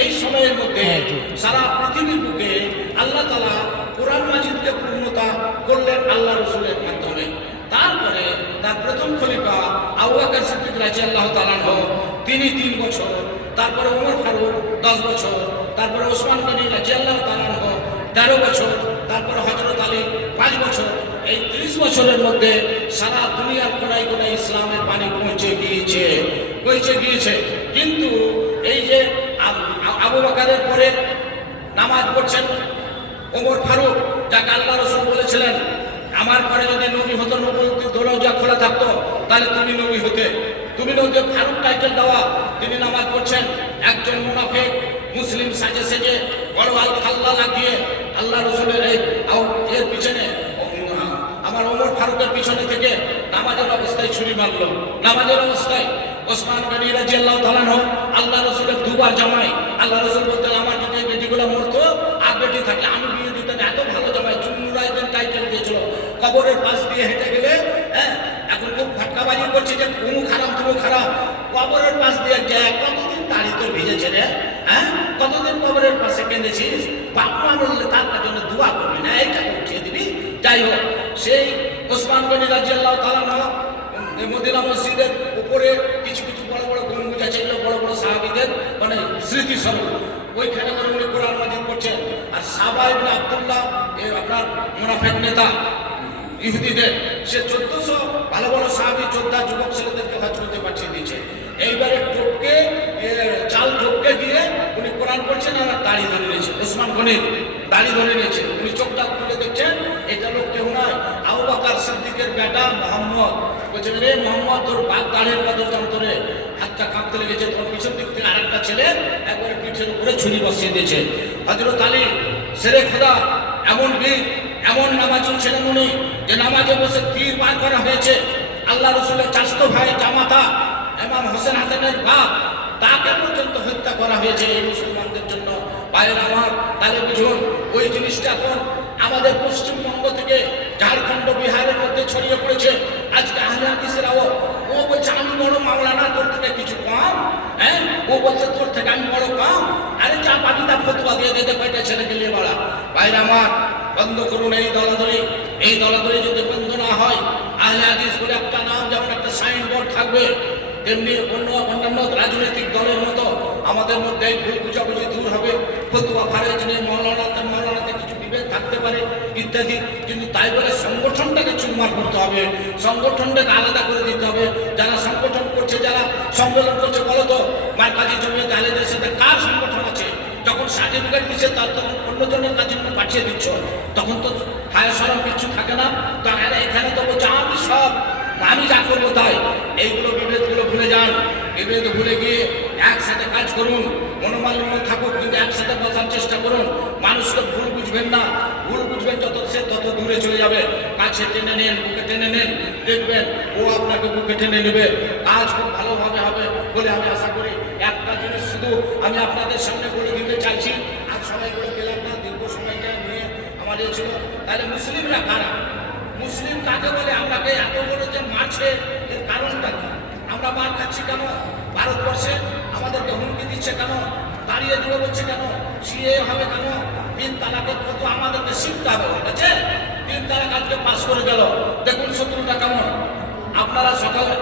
এই সময়ের মধ্যে সারা পৃথিবীর বুকে আল্লাহ তাআলা কোরআন মাজিদকে পূর্ণতা করলেন আল্লাহ রাসূলের মাধ্যমে। তারপরে তার প্রথম খলিফা আবু বকর সিদ্দিক রাদিয়াল্লাহু তাআলা আনহু, তিনি 3 বছর, তারপরে ওমর ফারুক 10 বছর, তারপরে ওসমান গনি রাদিয়াল্লাহু তাআলা আনহু 13 বছর, তারপরে হযরত আলী 5 বছর। এই 30 বছরের মধ্যে সারা দুনিয়ার কোনায় কোনায় ইসলামের বাণী পৌঁছে গিয়েছে। কিন্তু এই যে আবু বকরের পরে নামাজ পড়ছেন ওমর ফারুক, যাকে আল্লাহ রাসূল বলেছিলেন আমার পরে যদি নবী হতো, নবুয়তের দরজা খোলা থাকতো, তাহলে তুমি নবী হতে। তুমি নবী ফারুক টাইটেল দেওয়া। তিনি নামাজ পড়ছেন, একজন মুনাফিক মুসলিম সেজে বড় আল খাল্লা লাগিয়ে আল্লাহ রাসূলের এর পিছনে, আমার ওমর ফারুকের পিছনে থেকে নামাজের অবস্থায় ছুরি মারলো। নামাজের অবস্থায় ওসমান গনি রাদিয়াল্লাহু তাআলা আনহু আল্লাহ রাসূলের 2বার জামাই। আল্লাহ রাসূল বলতেন, আমার যদি এই বেটিগুলো মরতো আর বেটি থাকলে আমি বিয়ে দিতাম। এত ভালো জামাই, জুন্নুরাইদের টাইটেল দিয়েছিল। কবরের পাশ দিয়ে হেঁটে গেলে, এখন খুব ফাটকাবাজি করছে যে অমুক খারাপ তমুক খারাপ। কবরের পাশ দিয়ে যায়, কতদিন দাড়ি তোর ভিজেছে রে, কতদিন কবরের পাশে কেঁদেছিস, বাপ মা বললে তার জন্য দোয়া করবি না, এইটা উঠিয়ে দিবি। যাই হোক, সেই ওসমান গনি রাদিয়াল্লাহু তাআলা আনহু মদিনা মসজিদের উপরে কিছু বড় বড় গম্বুজ আছে, এগুলো বড় বড় সাহাবীদের মানে স্মৃতিস্বরূপ। ওইখানে করে উনি কোরআন মাজিদ পড়ছেন। আর সাহাবা ইবনে আব্দুল্লাহ, আপনার মুনাফিক নেতা ইহুদিদের, সে 1400 ভালো ভালো সাহাবী যোদ্ধা যুবক ছেলেদেরকে হজ করতে পাঠিয়ে দিয়েছে। এইবারে চাল টোপকে গিয়ে উনি কোরআন পড়ছেন, আর দাড়ি ধরে নিয়েছে। ওসমান গনির দাড়ি ধরে নিয়েছে। উনি চোখটা তুলে দেখছেন, এটা লোক কেউ নয়, আবু বকর সিদ্দিকের বেটা মোহাম্মদ। বলছে, রে মোহাম্মদ, তোর বাপ দাড়ির কদর যন্ত্রে হাতটা কাঁপতে লেগেছে। তোর পিছন দিক থেকে আরেকটা ছেলে একবারে পিঠের উপরে ছুরি বসিয়ে দিয়েছে। হযরত আলী শেরে খোদা, এমন বীর, এমন নামাজি ছিলেন উনি, যে নামাজে বসে তীর বার করা হয়েছে। আল্লাহ রাসূলের চাচাতো ভাই জামাতা ইমাম হোসেন হাসানের বাপ, তাকে পর্যন্ত হত্যা করা হয়েছে এই মুসলমানদের জন্য। ভাইয়ের আমার, তাহলে বুঝুন ওই জিনিসটা এখন আমাদের পশ্চিমবঙ্গ থেকে ঝাড়খণ্ড, বিহারের মধ্যে ছড়িয়ে পড়েছে। আজকে আহলে হাদিসেরাও, ও বলছে আমি বড় মাওলানা, তোর থেকে কিছু কম। ও বলছে তোর থেকে আমি বড় কম। আরে যা পাটিটা ফতোয়া দিয়ে দিতে কয়টা ছেলেকে নিয়ে বাড়া। ভাইয়ের আমার, বন্ধ করুন এই দলাদলি। এই দলাদলি যদি বন্ধ না হয়, আহলে হাদিস বলে একটা নাম, যেমন একটা সাইনবোর্ড থাকবে, তেমনি অন্যান্য রাজনৈতিক দলের মতো আমাদের মধ্যে এই ভুল বুঝাবুঝি দূর হবে। ফতুয়া খারেজ নিয়ে মৌলানাতে কিছু বিভেদ থাকতে পারে ইত্যাদি, কিন্তু তাই বলে সংগঠনটাকে চুরমার করতে হবে, সংগঠনটাকে আলাদা করে দিতে হবে। যারা সংগঠন করছে, যারা সম্মেলন করছে, বলো তো মার্কাজি জমিয়ত আহলেদের সাথে কার সংগঠন আছে? যখন সার্টিফিকেট দিচ্ছে তার তখন অন্যজনের কাছে পাঠিয়ে দিচ্ছ, তখন তো হায় সরম কিছু থাকে না। তো এখানে তো বলছে আমি সব, আমি যা করবো তাই। এইগুলো বিভেদগুলো ভুলে যান, বিভেদ ভুলে গিয়ে একসাথে কাজ করুন। মনোমালিন্য থাকুক, কিন্তু একসাথে বসার চেষ্টা করুন। মানুষকে ভুল বুঝবেন না, ভুল বুঝবেন যত সে তত দূরে চলে যাবে। কাছে টেনে নেন, বুকে টেনে নেন, দেখবেন ও আপনাকে বুকে টেনে নেবে। কাজ খুব ভালোভাবে হবে বলে আমি আশা করি। একটা জিনিস শুধু আমি আপনাদের সামনে বলে দিতে চাইছি, আর সময়গুলো পেলাম না, দীর্ঘ সময়টা নিয়ে আমার এ ছিল। তাহলে মুসলিমরা কারা? মুসলিম কাকে বলে? আমাকে এত বড় যে মারছে, এর কারণটা কি? আমরা মার খাচ্ছি কেন? ভারতবর্ষে আমাদেরকে হুমকি দিচ্ছে কেন? দাঁড়িয়ে দিবে বলছে কেন? সিএ হবে কেন? 3 তালাকের কত আমাদেরকে শিখতে হবে, ঠিক আছে? 3 তালাক আজকে পাস করে গেল, দেখুন শত্রুটা কেমন। আপনারা সকালে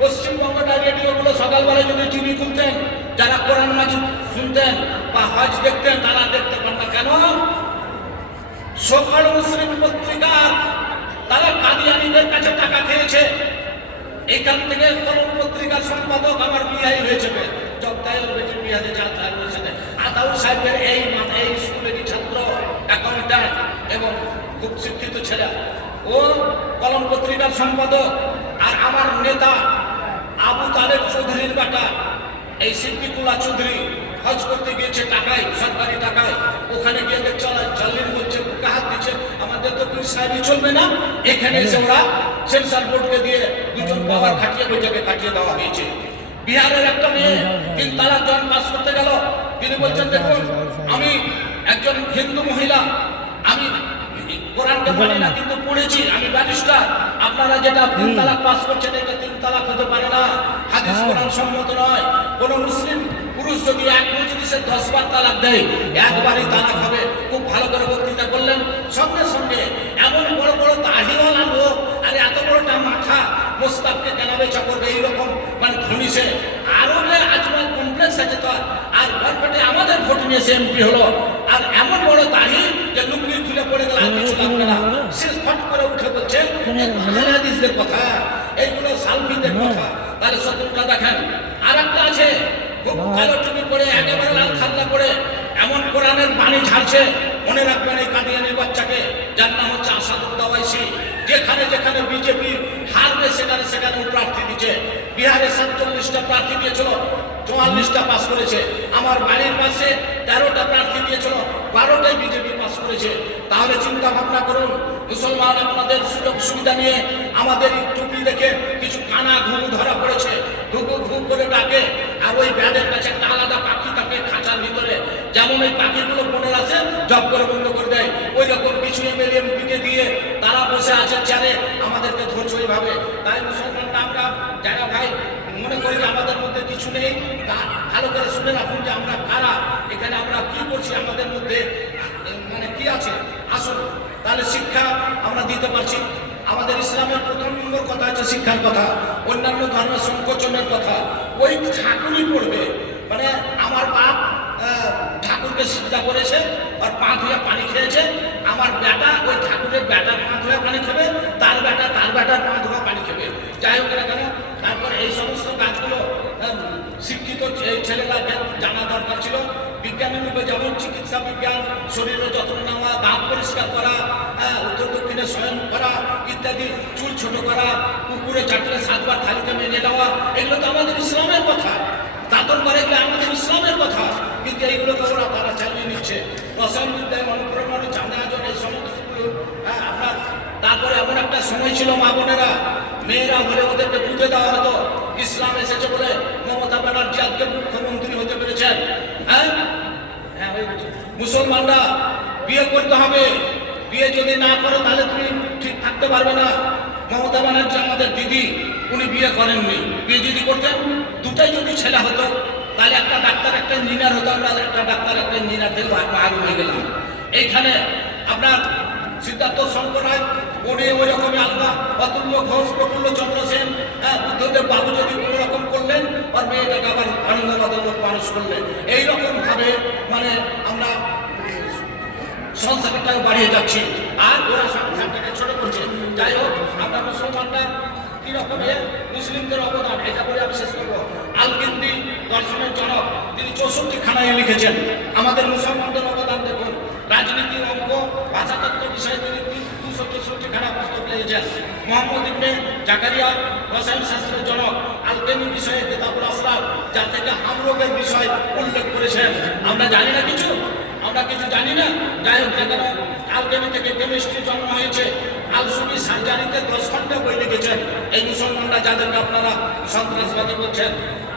পশ্চিমবঙ্গ রেডিওগুলো সকালবেলায় যদি টিভি খুলতেন, যারা কোরআন মাজিদ শুনতেন বা হজ দেখতেন, তারা দেখতে পান না কেন? সকল মুসলিম পত্রিকার তারা কাদিয়ানীদের কাছে টাকা খেয়েছে। এখান থেকে কলম পত্রিকার সম্পাদক আমার বিয়াই হয়েছে, জগদায়ের বেটির বিয়াতে যাত্রা হয়েছে। আতাউর সাহেবের এই স্কুলেরই ছাত্র, অ্যাকাউন্ট্যান্ট এবং খুব শিক্ষিত ছেলে, ও কলম পত্রিকার সম্পাদক। আর আমার নেতা আবু তারেক চৌধুরীর বেটা এই সিদ্দিকুল্লাহ চৌধুরী হজ করতে গিয়েছে টাকায়, সরকারি টাকায়। ওখানে গিয়ে চালিয়ে করছে, বুকে হাত দিচ্ছে। আমাদের তো পীর সাহেবই চলবে না, এখানে এসে ওরা সেন্সার বোর্ডকে দিয়ে 2জন বাবার খাটিয়ে বইটাকে কাটিয়ে দেওয়া হয়েছে। বিহারের একটা মেয়ে 3 তালাক জন পাস করতে গেল, তিনি বলছেন দেখুন আমি একজন হিন্দু মহিলা, আমি কোরআনকে মানি না কিন্তু পড়েছি, আমি ব্যারিস্টার। আপনারা যেটা 3 তালাক পাস করছেন, এটা 3 তালাক হতে পারে না, হাদিস কোরআন সম্মত নয়। কোন মুসলিম পুরুষ যদি এক মজলিসে 10 বার তালাক দেয়, একবারই তালাক হবে। খুব ভালো করে বক্তৃতা করলেন। সঙ্গে সঙ্গে এমন বড় বড় দাড়িওয়ালা লোক, আর এত বড়টা মাথা, মোস্তাককে কেন বেচা করবে এইরকম মানে ধনীছে। আরো যে আজমাল কমপ্লেক্স আছে তো, আর বরপেটে আমাদের ভোট নিয়ে সে এমপি হলো, আর এমন বড় দাড়ি যে লুঙ্গি খুলে পড়ে গেল, আর কিছু লাগবে না। সে ফট করে উঠে বলছে হাদিসদের কথা, এইগুলো সালফিদের কথা। তাহলে শত্রুটা দেখেন। আর একটা আছে খুব কালো টুপি পরে, একেবারে লাল খাল্লা পরে, এমন কোরআনের বাণী ঝাড়ছে। মনে রাখবেন এই কাদিয়ানির বাচ্চাকে, যার নাম হচ্ছে আসাদুল্লাহ ওয়াইসি। যেখানে যেখানে বিজেপি হারবে সেখানে সেখানে প্রার্থী দিচ্ছে। বিহারে 47টা প্রার্থী দিয়েছিল, 44টা পাস করেছে। আমার বাড়ির পাশে 13টা প্রার্থী দিয়েছিল, 12টাই বিজেপি পাস করেছে। তাহলে চিন্তা ভাবনা করুন, মুসলমান আপনাদের সুযোগ সুবিধা নিয়ে আমাদের টুপি দেখে কিছু কানা ঘুঘু ধরা পড়েছে, ঘুঘু ঘু করে ডাকে। আর ওই ব্যাডের কাছে একটা আলাদা পাখি থাকে খাঁচার ভিতরে, যেমন ওই পাখিগুলো মনে আছে জব করে বন্ধ করে দেয়, ওই রকম কিছু এমএলএ এমপিকে দিয়ে তারা বসে আছে চেয়ারে, আমাদেরকে ধরছে ওইভাবে। তাই মুসলমানরা আমরা যারা ভাই মনে করি যে আমাদের মধ্যে কিছু নেই, তা ভালো করে শুনে রাখুন যে আমরা কারা, এখানে আমরা কি করছি, আমাদের মধ্যে মানে কি আছে। আসুন, তাহলে শিক্ষা আমরা দিতে পারছি। আমাদের ইসলামের প্রথম নম্বর কথা হচ্ছে শিক্ষার কথা, অন্যান্য ধর্মের সংকোচনের কথা। ওই ঠাকুরই পড়বে, মানে আমার বাপ ঠাকুরকে সিজদা করেছে আর পা ধুয়ে পানি খেয়েছে, আমার বেটা ওই ঠাকুরের বেটার পা ধুয়ে পানি খাবে, তার বেটার পা ধোয়া পানি খাবে। যাই হোক না কেন, তারপর এই সমস্ত কাজগুলো শিক্ষিত এই ছেলেরা জানা দরকার ছিল। বিজ্ঞানের রূপে যেমন চিকিৎসা বিজ্ঞান, শরীরের যত্ন নেওয়া, দাঁত পরিষ্কার করা, উত্তর দক্ষিণে শয়ন করা ইত্যাদি, চুল ছোট করা, কুকুরে চাটলে 7 বার থালিতে মেনে নেওয়া, এগুলো তো আমাদের ইসলামের কথা। দাঁতন করে এগুলো আমাদের ইসলামের কথা, কিন্তু এইগুলোকে ওরা তারা চালিয়ে নিচ্ছে। রসায়ন বিদ্যায় অনুপ্রমাণ জানাজন এই সমস্তগুলো আপনার। তারপরে এমন একটা সময় ছিল মা বোনেরা, মেয়েরা হলে ওদেরকে বুঝে দেওয়া হতো ইসলাম এসেছে বলে মমতা ব্যানার্জি আজকে মুখ্যমন্ত্রী হতে পেরেছেন। মুসলমানরা বিয়ে করতে হবে, বিয়ে যদি না করো তাহলে তুমি ঠিক থাকতে পারবে না। মমতা ব্যানার্জি আমাদের দিদি, উনি বিয়ে করেননি। বিয়ে যদি করতেন, দুটাই যদি ছেলে হতো, তাহলে একটা ডাক্তার একটা ইঞ্জিনিয়ার হতো। আমরা একটা ডাক্তার একটা ইঞ্জিনিয়ার থেকে আগে হয়ে গেলাম। এইখানে আপনার সিদ্ধার্থ শঙ্কর রায়, ও উনি ওই রকমই আল্লাহ অতুল্য ঘোষ, প্রফুল্ল চন্দ্র সেন, বুদ্ধদেব বাবু যদি কোনো রকম করলেন, আর মেয়েটাকে আবার আনন্দবাদের লোক মানুষ করলেন। এইরকম ভাবে মানে আমরা সংসারটাকে বাড়িয়ে যাচ্ছি, আর ওরা সংসারটাকে ছোট করছে। যাই হোক, আমরা মুসলমানরা কিরকম মুসলিমদের অবদান, এটা বলে আমি শেষ করবো। আল-কিন্দি দর্শনের জনক, তিনি 64 খানায় লিখেছেন। আমাদের মুসলমানদের অবদান দেখুন, রাজনীতি, অঙ্ক, ভাষাতত্ত্ব বিষয়ে তিনি 264 খানা পুস্তক লিখেছেন। মোহাম্মদ ইবনে জাকারিয়া রসায়ন শাস্ত্রের জনক, আল-কিন্দি বিষয়ে কিতাবুল আসরার, যা থেকে হামরোগের বিষয় উল্লেখ করেছেন। আমরা জানি না কিছু, আমরা কিছু জানি না। যাই হোক না কেন, আল-কিন্দি থেকে কেমিস্ট্রি জন্ম হয়েছে। আল-সুবি সার্জারিতে 10 ঘন্টা বই লিখেছেন। এই মুসলমানরা যাদেরকে আপনারা সন্ত্রাসবাদী বলছেন।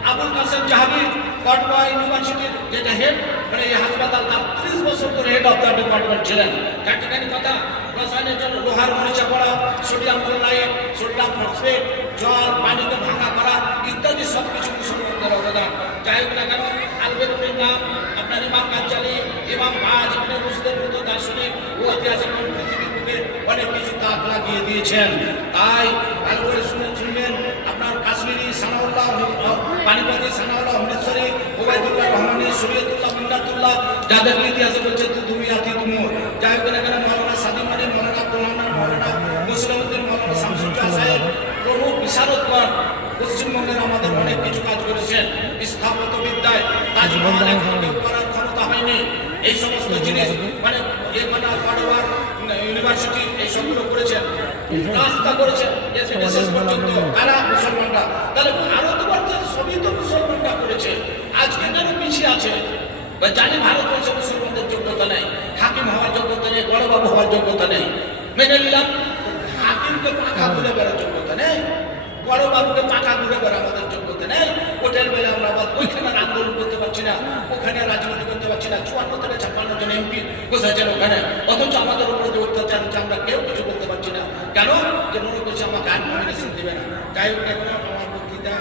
আবুল কাসেম জাহাবি কটবা ইউনিভার্সিটির যেটা হেড, মানে এই হাসপাতাল, 30 বছর ধরে হেড অফ দ্য ডিপার্টমেন্ট ছিলেন। চারটিখানি কথা, রসায়নের জন্য লোহার মরিচা পড়া, সোডিয়াম ক্লোরাইড, সোডিয়াম ফসফেট, জল পানিকে ভাঙা করা ইত্যাদি সব কিছু মুসলমানদের অবদান। যাই হোক না কেন, আল-বেরুনির নাম, আপনার ইমাম গাজ্জালি, ইমাম বাজ, ইবনে রুশদের মতো দার্শনিক ও ঐতিহাসিক পৃথিবীর বুকে অনেক কিছু তাক লাগিয়ে দিয়েছেন। তাই ভালো করে শুনবেন। আপনার কাশ্মীরি সানাউল্লাহ, পানিপতি সানাউল্লাহ, অমৃতসরী, ওবায়দুল্লাহ রহমানী, শরীয়তুল্লাহ, মিন্নাতুল্লাহ, যাদের ইতিহাসে বলছে তুমি আতি তুমুর। যাই হোক না কেন, মৌলানা সাদিম আলী, মৌলানা আব্দুল রহমান, মৌলানা মুসলিমউদ্দিন, মৌলানা শামসুজ্জাহ সাহেব প্রমুখ বিশারদগণ পশ্চিমবঙ্গের আমাদের অনেক কিছু কাজ করেছেন। স্থাপত্য বিদ্যায় তাজমহল করার ক্ষমতা হয়নি। এই সমস্ত জিনিস মানে পাড়োয়ার ইউনিভার্সিটি এই সবগুলো করেছেন, রাস্তা করেছেন, শেষ পর্যন্ত কারা মুসলমানরা। তাহলে ভারতবর্ষের সবই তো মুসলমানরা করেছে। আজকে কেন পিছিয়ে আছে? জানি ভারতবর্ষে মুসলমানদের যোগ্যতা নেই, হাকিম হওয়ার যোগ্যতা নেই, বড়বাবু হওয়ার যোগ্যতা নেই, মেনে নিলাম। হাকিমকে পাখা ঘুরে বেড়ার যোগ্যতা নেই, বড় বাবুকে পাখা ঘুরে বেড়া আমাদের যোগ্যতা নেই। ওটার বেলা আমরা আবার ওইখানে আন্দোলন করতে পারছি না, ওখানে রাজনীতি করতে পারছি না। 54 থেকে 56 জন এমপি বসেছেন ওখানে, অথচ আমাদের উপরে যে অত্যাচার হচ্ছে আমরা কেউ কিছু করতে পারছি না। কেন? যে মনে করছে আমাকে আর নমিনেশন দেবে না। যাই হোক, এখন আমার বক্তৃতা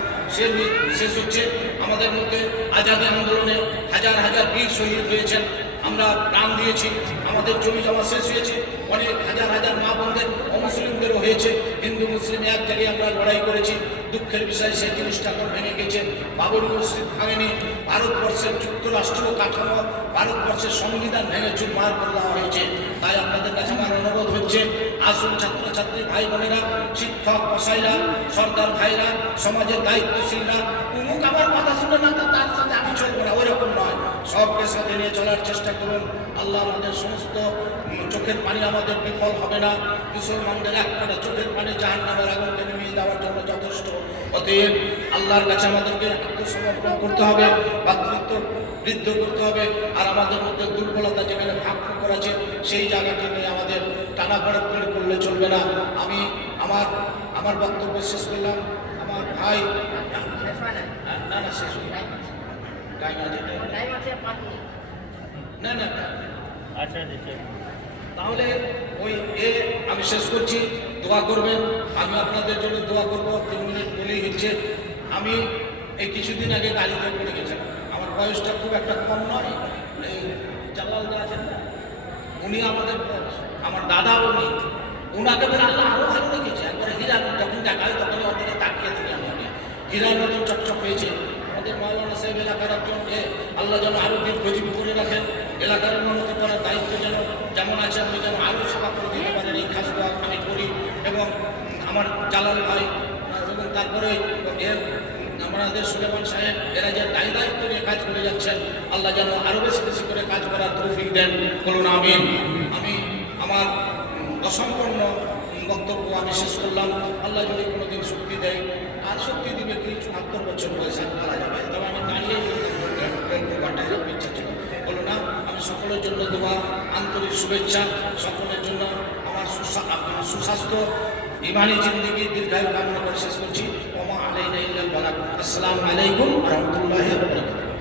শেষ হচ্ছে। আমাদের মধ্যে আজাদী আন্দোলনে হাজার হাজার বীর শহীদ হয়েছেন, আমরা প্রাণ দিয়েছি, আমাদের জমি জমা শেষ হয়েছে, অনেক হাজার হাজার মা বোনদের অমুসলিমদেরও হয়েছে। হিন্দু মুসলিম এক জায়গায় আমরা লড়াই করেছি। দুঃখের বিষয় সেই জিনিসটা এখন ভেঙে গেছে। বাবরি মসজিদ ভাঙেনি, ভারতবর্ষের যুক্তরাষ্ট্রীয় কাঠামো, ভারতবর্ষের সংবিধান ভেঙে চুরমার করে দেওয়া হয়েছে। তাই আপনাদের কাছে আমার অনুরোধ হচ্ছে, আসুন ছাত্রছাত্রী ভাই বোনেরা, শিক্ষক মশাইরা, সরকার ভাইরা, সমাজের দায়িত্বশীলরা, উমুক আমার কথা শুনে না তো তার সাথে আমি চলবো না, ওই রকম নয়। সবকে সাথে নিয়ে চলার চেষ্টা করুন। আল্লাহ আমাদের সমস্ত চোখের পানি আমাদের বিফল হবে না। মুসলমানদের একটা চোখের পানি জাহান্নামের আগুনকে নিয়ে দেওয়ার জন্য যথেষ্ট। অতএব আল্লাহর কাছে আমাদেরকে আত্মসমর্পণ করতে হবে, ভাতৃত্ব বৃদ্ধ করতে হবে। আর আমাদের মধ্যে দুর্বলতা যেখানে ভাগ করা আছে সেই জায়গাটি নিয়ে আমাদের টানাপড়া করলে চলবে না। আমি আমার বক্তব্য শেষ করলাম। আমার ভাই না না শেষ হয়ে টাইম আছে না না আচ্ছা, তাহলে আমি শেষ করছি। দোয়া করবেন, আমি আপনাদের জন্য দোয়া করবো। 3 মিনিট বলেই হচ্ছে। আমি এই কিছুদিন আগে গাড়িতে পড়ে গেছিলাম। আমার বয়সটা খুব একটা কম নয়। এই জালালদা আছেন না, উনি আমাদের আমার দাদা, উনাকে আল্লাহ আরও ভালো রেখেছে। একবারে হীরার যখন দেখা হয় তখনই ওদিকে তাকিয়ে থেকে আমি হীরার মতন চকচক হয়েছে। আমাদের মৌলানা সাহেব এলাকার একজন, আল্লাহ যেন আরও দীর্ঘজীবী করে রাখেন। এলাকার উন্নতি করার দায়িত্ব যেমন আছে, আমি যেন আরও সেবা করে দিতে পারেন, এই খাস দোয়া আমি করি। এবং আমার জালাল ভাই এবং তারপরে আমাদের সুলেমান সাহেব, এরা যে দায়িত্ব নিয়ে কাজ করে যাচ্ছেন, আল্লাহ যেন আরও বেশি বেশি করে কাজ করার তৌফিক দেন, বলুন আমিন। আমি আমার অসম্পূর্ণ বক্তব্য আমি শেষ করলাম। আল্লাহ যদি কোনোদিন শক্তি দেয়, আর শক্তি দিবে কি 74 বছর বয়সে মারা যাবে, তবে আমার দাঁড়িয়ে ইচ্ছা ছিল, বলো না। আমি সকলের জন্য দোয়া, আন্তরিক শুভেচ্ছা, সকলের জন্য আমার সুস্বাস্থ্য, ইমানি জিন্দিগি দীর্ঘায়ু কামনা করে শেষ করছি। ওমা আলাইনা ইল্লাল বালাগ। আসসালামু আলাইকুম ওয়া রাহমাতুল্লাহি ওয়া বারাকাতুহু।